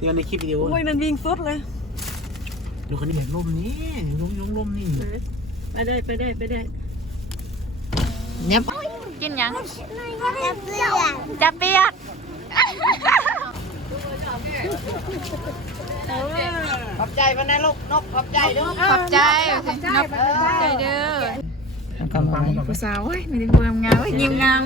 เดี๋ยวในคลิปวิดีโอโอ้ยนั่นวิ่งสุดเลยดูคนนี้เห็นลมนี่ลมลมลมนี่ไปได้ไปได้ไปได้เนี่ยกินหยังจะเปลี่ยนจะเปียกขอบใจวันนั้นลูกนกขอบใจเด้อขอบใจขอบใจนกขอบใจเด้อกำลังผู้สาวเฮ้ยไม่ได้พูดงามเฮ้ยยิ้มงาม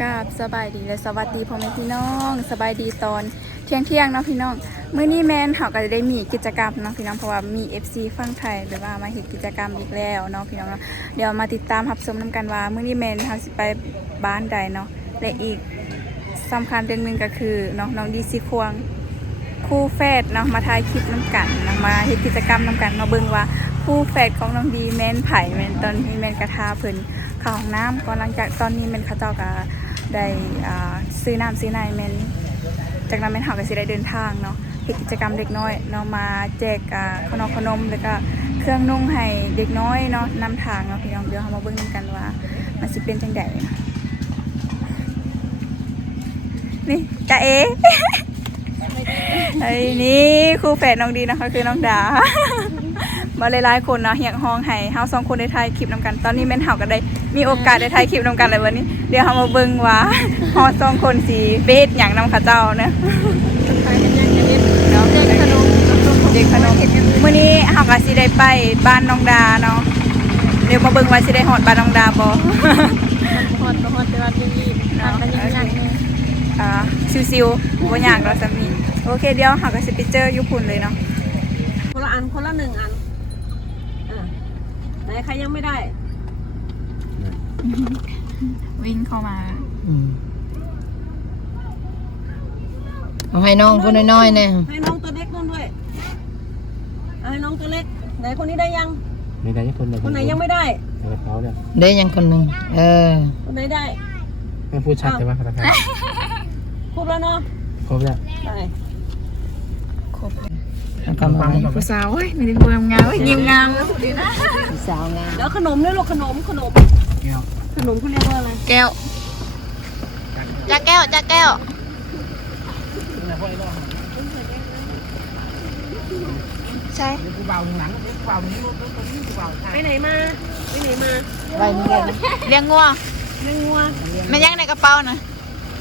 กราบสบายดีและสวัสดีพ่อแม่พี่น้อง สบายดีตอนเที่ยงเที่ยงเนาะพี่น้องมื้อนี้แมนเขาก็จะได้มีกิจกรรมเนาะพี่น้องเพราะว่ามี FC ฝั่งไทยหรือว่ามาเห็นกิจกรรมอีกแล้วเนาะพี่น้องเนาะเดี๋ยวมาติดตามรับชมน้ำกันว่ามื้อนี้แมนเขาสิไปบ้านใดเนาะและอีกสำคัญเรื่องหนึงก็คือเนาะน้องดีซีควง คู่แฝดเนาะมาถ่ายคลิปน้ำกันนะมาเฮ็ดกิจกรรมน้ำกันมาเบิ่งว่าคู่แฝดของน้องดีแมนไผ่แมนตอนนี้แมนกระทาเพิ่นเข้าห้องน้ำก่อนหลังจากตอนนี้แมนเขาเจ้าก็ได้อ่าซื้อน้ำซื้อในแมนจากนั้นแมนเฮาก็สิได้เดินทางเนาะเฮ็ดกิจกรรมเด็กน้อยเนาะมาแจกอ่าขนมขนมแล้วก็เครื่องนุ่งให้เด็กน้อยเนาะนำทางเนาะพี่น้องเดี๋ยวเฮามาเบิ่งกันว่ามันสิเป็นจังไดนี่จ้าเอ๋ ไอ้นี่ครูแฝดน้องดีนะคะ คือน้องดา มาหลายๆคนเนาะเฮียงห้องให้เฮาสองคนได้ถ่ายคลิปนำกัน ตอนนี้แม่นเฮาก็ได้มีโอกาสได้ถ่ายคลิปนำกันเลยวันนี้ เดี๋ยวเฮามาเบิ่งว่าเฮาสองคนสิไปเฮ็ดหยังนำเขาเจ้าเนาะเนาะเด็กขนมเด็กขนมมื้อนี้เฮาก็สิได้ไปบ้านน้องดาเนาะเดี๋ยวมาเบิ่งว่าสิได้ฮอดบ้านน้องดาบ่ฮอดก็ฮอดแต่ว่ายังมีทางกันยังยากแน่อ่าซิวๆบ่ยากดอกสำนี้ โอเคเดี๋ยวเฮาก็สิไปเจออยู่พุ่นเลยเนาะคนละอันคนละหนึ่งอันอะไหนใครยังไม่ได้ วิ่งเข้ามาเอาให้น้องพูดน้อยๆเนี่ยให้น้องตัวเล็กนู่นด้วยเอาให้น้องตัวเล็ก ไหนคนนี้ได้ยังไม่ได้คนเดียวคนไหนยังไม่ได้เดี๋ยวเขาเนี่ยได้ยังคนหนึ่งเออ คนไหนได้ไม่พูดชัดแต่ว่าภาษาไทยครบแล้วเนาะครบแล้วได้ ครบเลยกำลังผู้สาวเฮ้ยไม่ได้พูดงามเฮ้ยยิ้มงามสาวงามแล้วขนมด้วยลูกขนมขนมแก้วขนมเขาเรียกว่าอะไรแก้วจ้าแก้วจ้าแก้วใช่กูเบาหลังกูเบานี้กูเบาไปไหนมาไปไหนมาไว้นี่ไงเลี้ยงงัวเลี้ยงงัวไม่ยังในกระเป๋านะ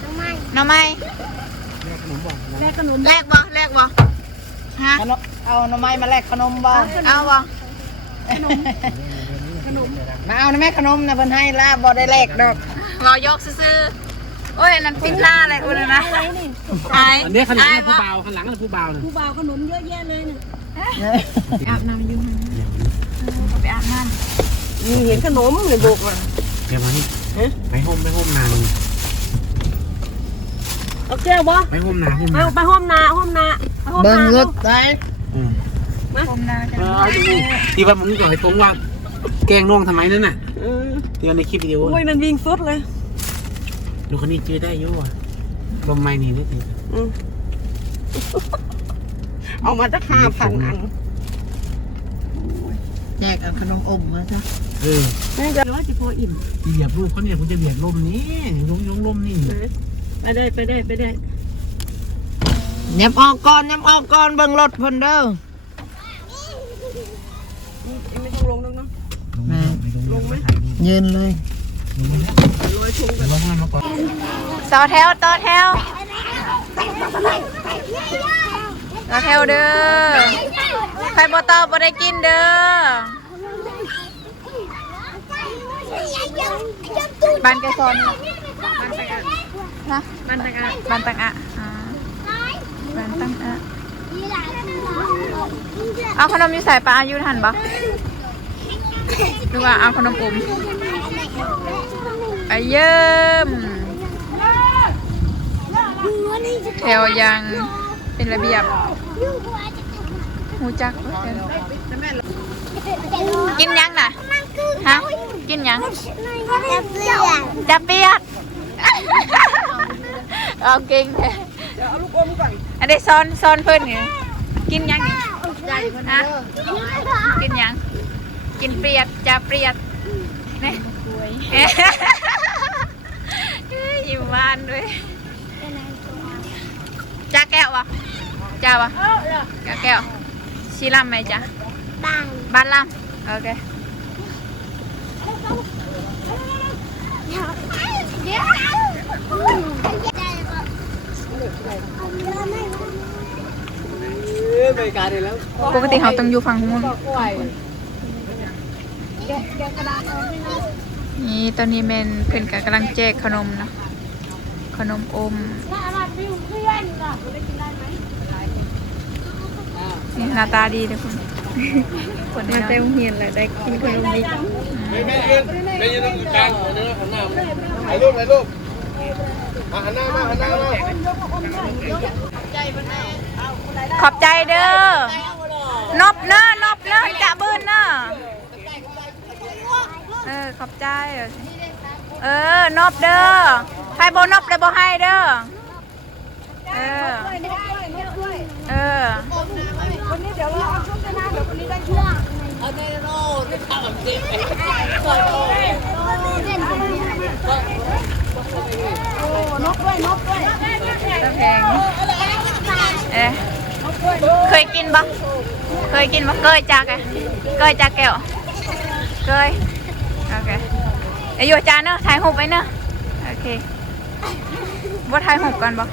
ทำไมหน่อไม้ขนมบอกแลกขนมแลกบ่แลกบ่ ฮะ ขนมเอาหน่อไม้มาแลกขนมบ่เอาบ่มาเอานะแม่ขนมนะเพิ่นให้ลาบ่ได้แลกดอกรอยกซื่อๆโอ้ยนั่นปิดหน้าอะไรคุณนะ อะไรนี่อายอันนี้ข้างหลังอายผู้บ่เบาข้างหลังผู้เบาเนี่ยผู้บ่าวขนมเยอะแยะเลยเนี่ยอาบน้ำอยู่ไปอาบน้มีเห็นขนมเลยบอกว่าเดี๋ยวมานี่ไปห้มไปห้มนานเอาแก้วบ่ไปห้มนาห้มเอานาไปห้อมนาห้อมนาไปห้อม เบิ่งนารถได้อืมำผมนาจะเออเอาดูที่ว่าผมก่อนให้ผมว่า แกงน่องทำไมนั่นน่ะเออเดี๋ยวในคลิปวิดีโอโอ้ยนั่นวิ่งสุดเลยดูคนนี้จื้อได้อยู่อะลมไม่นี่นิดนึงอืมเอามาจะห้าพันอันแจกเอาขนมอมมาซะเออนี่จะว่าจะพออิ่มเหยียบลูกเขาเนี่ยคุณจะเหยียบลมนี้ลมยงลมนี่ไปได้ไปได้ไปได้ ยับออกก่อนยับออกก่อนเบิ่งรถเพิ่นเด้อไม่ต้องลงแล้วเนาะมาลงไหมยืนเลยลอยชงเดี๋ยวลงมาก่อนต่อแถวต่อแถวต่อแถวเด้อใครบ่ตอบ่ได้กินเด้อบ้านแกซอนนี่นะมันตะการบ้านตังอะ อ่าบ้านตังอะเอาขนมอยู่ใส่ปลาอายุทันปะหรือว่าเอาขนมอมไอเยิ่มแถวยังเป็นระเบียบหูจักเด้อกินยังน่ะฮะกินยังจะเปลี่ยนจะเปียกเอาเก่งแท้ เดี๋ยวเอาลูกอมก่อนอันนี้ซ้อนซ้อนเพิ่นนี่กินยังนี่ฮะกินยัง กินเปรียดจะเปรียดเนี่ยเอ๊ะอยู่บ้านด้วยจ้าแก้ววะจ้าวะจ้าแก้วชีลำไหมจ้าบ้านบ้านลำโอเค เดี๋ยวเดี๋ยวใจก็ บริ การเลยแล้วปกติเขาต้องอยู่ฝั่งนู้นนี่ตอนนี้แมนเพิ่นก็กำลังแจกขนมนะขนมอมนี่หน้าตาดีเลยคุณคนมาเต็มเฮียนเลยได้กินขนมดีไม่ไม่ยืนไม่ยืนตรงกลางเนื้อหันหน้าถ่ายรูปถ่ายรูป มาหันหน้ามาหันหน้ามาขอบใจเด้อนบเน้อนบเน้อจะบืนเน้อเออขอบใจ เออนบเด้อให้โบนบเลยโบให้เด้อเออเออตะ แพงเอ๊ะเคยกินปะเคยกินปะเคยจากไงเคยจากแก้วเคยโอเคเอ้ยอยู่จานเนอะถ่ายหุบไว้เนอะโอเคว่าถ่ายหุบกันปะ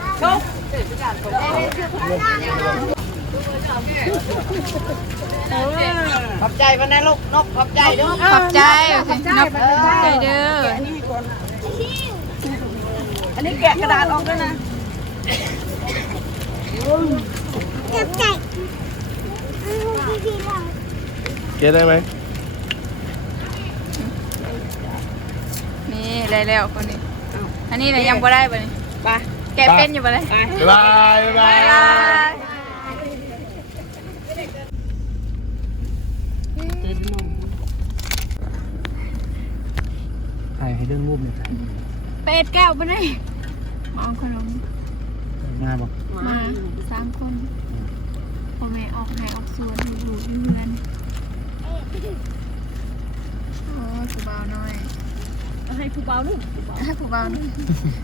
ขอบใจมันนะลูกนกขอบใจเด้อขอบใจโอเคนับขอบใจเด้อ อันนี้แกะกระดาษออกด้วยนะจับใจพี่พี่เราเก็ได้ไหมนี่ได้แล้วคนนี้อันนี้เนี่ยยังบ่ได้ปะนี่ไปแกะเป็นอยู่ปะเลยไปบ๊ายบายบ๊ายบายถ่ายให้เรื่องรูปหน่อย เป็ดแก้วปะนี่เอาขนมมาบอกมาสามคนพ่อแม่ออกให้ออกสวนอยู่อยู่เรือนโอ้ผู้บ่าวน้อยให้ผู้เบาลูกให้ผู้บ่าวน้อย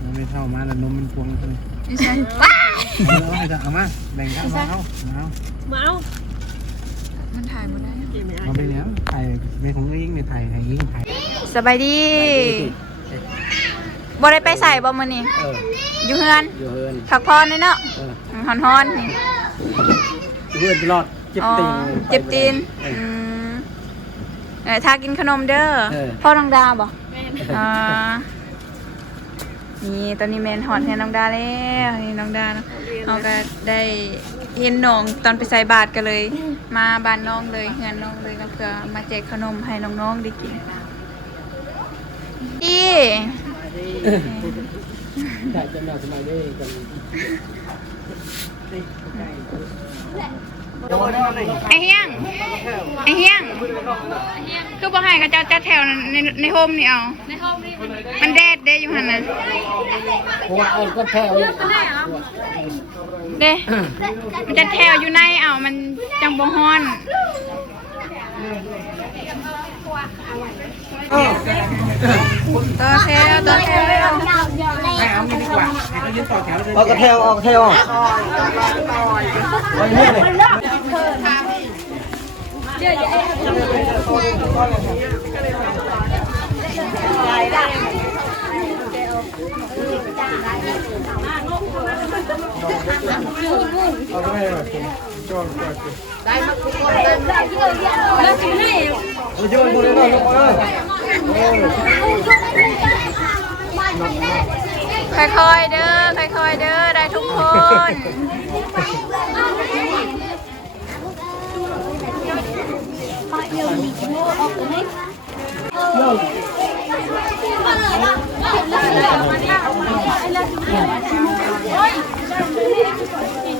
มันไม่เท่ามาแล้วนมมันพวงกันดิฉันว้าเอาเอาจะเอามาแบ่งกันมาเอามาเอามาเอามันถ่ายหมดได้เกมไม่เอาไปแล้วถ่ายในของเองในถ่ายให้เองถ่ายสบายดี บ่ได้ไปใส่บ่มื้อนี้เอออยู่เฮือนอยู่เฮินพักผ่อนเลยเนาะเออฮอนๆนี่อยู่เฮินตลอดเจ็บอ๋อตีนเจ็บตีนเออือมเออถ้ากินขนมเด้อเออพ่อน้องดาบ่อ่านี่ตอนนี้แมนหอดให้น้องดาแล้วนี่น้องดาเนาะเราก็ได้เห็นน้องตอนไปใส่บาตรกันเลย มาบ้านน้องเลยงานน้องเลยก็เพื่อมาแจกขนมให้น้องๆได้กินดี ถ่ายจำได้สมัยนี้กันไอ้เฮียงไอ้เฮียงคือบ่ให้เขาเจ้าจัดแถวในในโฮมนี่เอามันแดดเด้อยู่หันนะเพราะว่าเอาก็แพ้เอาเด้มันจะแถวอยู่ในเอามันจังบ่ฮ้อน ต่อแถวต่อแถวไม่เอางี้ดีกว่าให้เขายืนต่อแถวเลยกระเทวออกเทวออกไปเนี่ยเลยเอาไปให้แบบจ้องก่อนเอาโยนบนเลยนะโยนเลยค่อยๆเด้อค่อยๆเด้อได้ทุกคนเ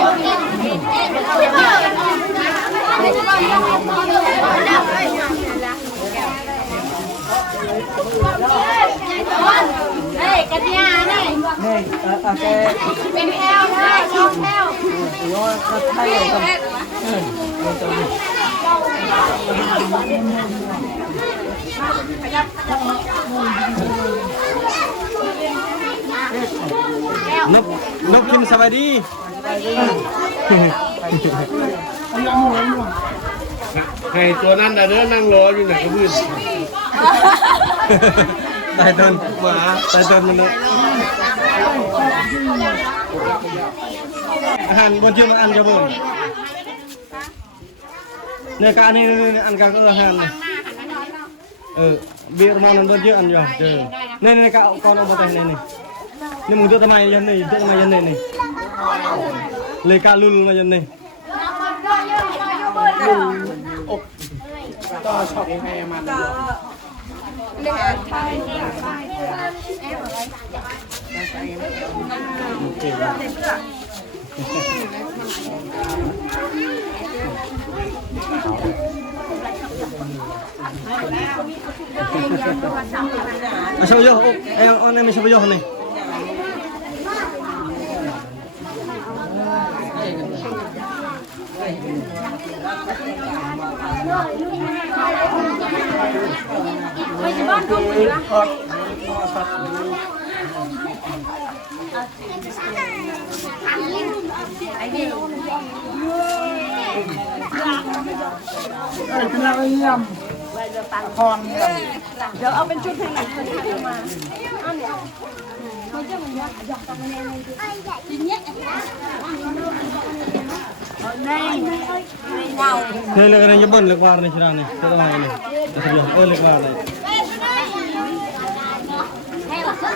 เนี่ยเป็นแถวได้ชอบแถวนกนกกินสบายดี ให้ตัวนั้นน่ะเด้อนั่งรออยู่ไหนก็พื้นตายตนหมาตายตนมันเลยอาหารบนชื่อมันอันจะบนเนี่ยการนี่อันกลางก็อาหารนี่เออเบียร์มันนั่นบนชื่ออันอยู่เจอเนี่ยเนี่ยกะก่อนเอาไปแต่เนี่ย นี่นี่มึงเจอทำไมยันนี่เจอทำไมยันนี่นี่เลยกาลุลมายันนี่ Ah, siya yo. Eh, ano may siya yo ni? Này lực này bẩn lực vào เออเป็นเราเยี่ยมพรเยี่ยมเดี๋ยวเอาเป็นชุดให้หน่อยชุดให้มาเอาเนี่ยมันจะมันยากอยากทำอะไรดีเนี่ยนี่เลยนะยบนเล็กวาร์นี่ชรานี่ก็ต้องให้นี่ยเออเล็กวาร์เลย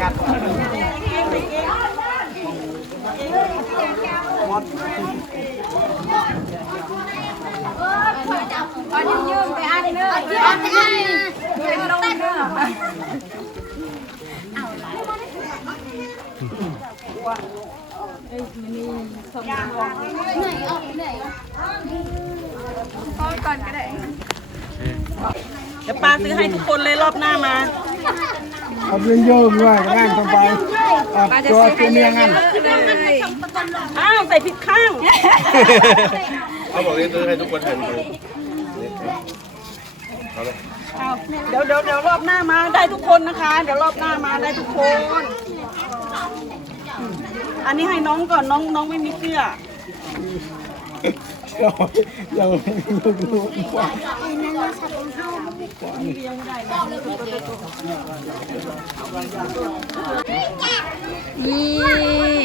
กันหมดเอายืมยืมไปอันเนื้อเอาไปอันเป็นลงเนื้อเอ้ยมันนี่ส่งไหนออกไหนออกก่อนก็ได้ วป้าซื้อให้ทุกคนเลยรอบหน้ามา เอาเรื่องเยอะด้วยก็นั่งต้องไปอะป้าจะตัวซื้อตัวให้เมียเยงั้นอะเลยอ้าวใส่ผิดข้าง เขาบอกเลยซื้อให้ทุกคนทันเลยเอาเลยเดี๋ยวเดี๋ยวเดี๋ยวรอบหน้ามาได้ทุกคนนะคะ เดี๋ยวรอบหน้ามาได้ทุกคน อันนี้ให้น้องก่อนน้องน้องไม่มีเสื้อ เดี๋ยวเดี๋ยวลูกลูกว่านี่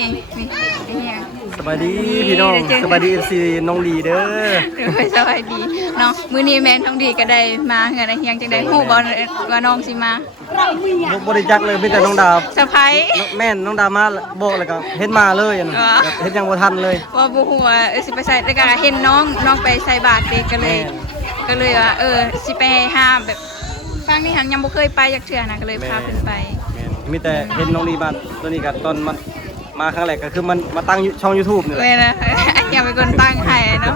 นี่เป็นไงสบายดีพี่น้องสบายดี FC น้องลีเด้อเดี๋ยวไปสวัสดีเนาะมื้อนี้แม่นท้องดีก็ได้มาเฮือนไอ้เฮียงจังได้ฮู้บ่ว่าน้องสิมา บ่บริจักเลยมีแต่น้องดาวเซอร์ไพรส์แม่นน้องดาวมาบอกแล้วก็เฮ็ดมาเลยอะนะอ๋อแบบเฮ็ดยังบ่ทันเลยว่าบ่ฮู้ว่าเออสิไปใส่แล้วก็เห็นน้องน้องไปใส่บาตรเด็กก็เลย ก็เลยว่าเออสิไปห้ามแบบฟังนี่หันยังบ่เคยไปจักเทื่อนะก็เลยพาเพิ่นไปแม่นมีแต่เห็นน้องลีมาตัวนี้ก็ตอนมันมาครั้งแรกก็คือมันมาตั้งช่อง YouTube นี่แหละเว้ยนะอัน ฮียงเป็นคนตั้งให้เนาะ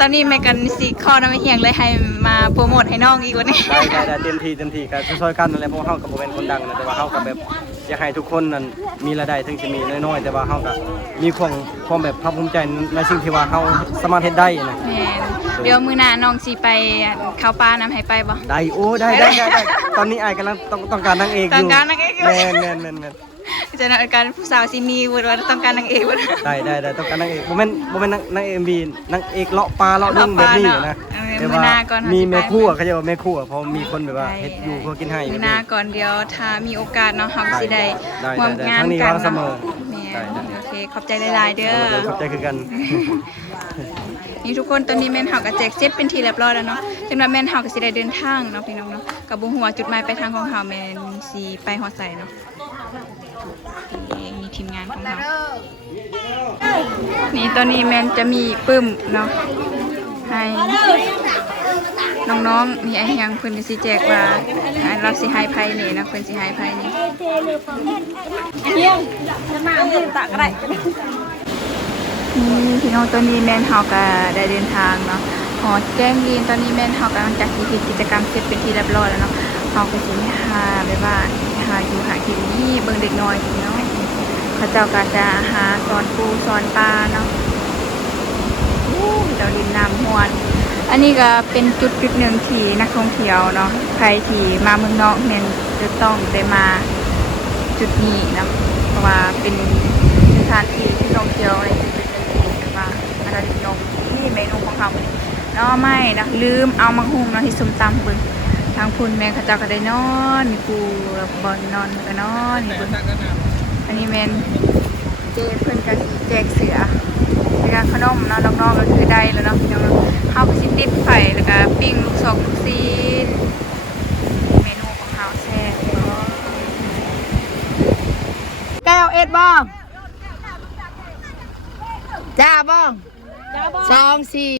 ตอนนี้แม่กันสิข้อนำไม่เฮียงเลยให้มาโปรโมทให้น้องอีกวันนี้ได้ได้ได้เต็มที่เต็มที่ก็ช่วยๆกันนั่นแหละเพราะว่าเฮาก็บ่เป็นคนดังนะแต่ว่าเฮาก็แบบอยากให้ทุกคนนั่นมีรายได้ถึงจะมีน้อยๆแต่ว่าเฮาก็มีความความแบบภาคภูมิใจในสิ่งที่ว่าเฮาสามารถเฮ็ดได้นะแม่นเดี๋ยวมื้อหน้าน้องสิไปเข้าป่านำให้ไปบ่ได้โอ้ได้ได้ได้ได้ตอนนี้อายกำลังต้องต้องการนางเอกอยู่ต้องการนางเอกอยู่ แม่นแม่นแม่นแม่น จะนัดการผู้สาวซินีว่าว่าต้องการนางเอกว่าได้ได้ได้ต้องการนางเอกบ่แม่นบ่แม่นนางนางเอ็มบีนางเอกเลาะปลาเลาะนึ่งแบบนี้นะเออแต่มื้อว่าหน้าก่อนมีสิไปแม่ครัวเขาจะว่าแม่ครัวเพราะมีคนแบบว่าเฮ็ดอยู่เพื่อกินให้มื้อหน้าก่อนเดียวถ้ามีโอกาสเนาะเฮาสิได้ได้ร่วมได้งานครั้งนี้กันเราเสมเนาะอแม่ได้ได้โอเคขอบใจหลายๆเด้อขอบใจคือกันนี่ทุกคนตอนนี้แม่นเฮาก็แจกเจ็ตเป็นทีเรียบร้อยแล้วเนาะจังนั้นแม่นเฮาก็สิได้เดินทางเนาะพี่น้องเนาะกับบ่ฮู้ว่าจุดหมายปลายทางของเฮาแม่นสิไปฮอดไสเนาะนี่มี ทีมงานของเฮานี่ตอนนี้แม่นจะมีปึ้มเนาะให้น้องๆนี่ไอ้ยังเพิ่นก็สิแจกว่าอันเราสิให้ไผนี่นะเพิ่นสิให้ไผนี่นี่พี่น้องตอนนี้แม่นเฮาก็ได้เดินทางเนาะหอแจ้งยีนตอนนี้แม่นเฮากำลังจัดกิจกิจกรรมเสร็จเป็นที่เรียบร้อยแล้วเนาะเฮาก็สิหาแบบว่าหาอยู่หากินนี่เบิ่งเด็กน้อยพี่น้อง เขาเจ้าก็จะหาสอนปูสอนปลาเนาะอู้เราดินน้ำมวน อันนี้ก็เป็นจุดจุดหนึ่งที่นักท่องเที่ยวเนาะใครที่มาเมืองนอกเนี่ยจะต้องได้มาจุดนี้นะเพราะว่าเป็นสถานที่ที่ท่องเที่ยวในจุดจุดหนึ่งที่ว่าอาจารย์นิยมนี่เมนูของเขาเนาะไม่นะลืมเอามาหุงเนาะที่ส้มตำเบิ่งทางพุ่นแม่เขาเจ้าก็ได้นอนมีกูบอลนอนก็นอนนี่เบิ่ง นนี้แมนเจเพิ่อนก็สิแจกเสือในการขนมเนาะน้องๆก็คือได้แล้วเนาะพี่น้องเนาะเฮาก็สิติดไฟแล้วก็ปิ้งลูกศอกลูกซีนเมนูของเฮาแซ่บแก้วเอ็ดบ้องจ้าบ้องสองสี่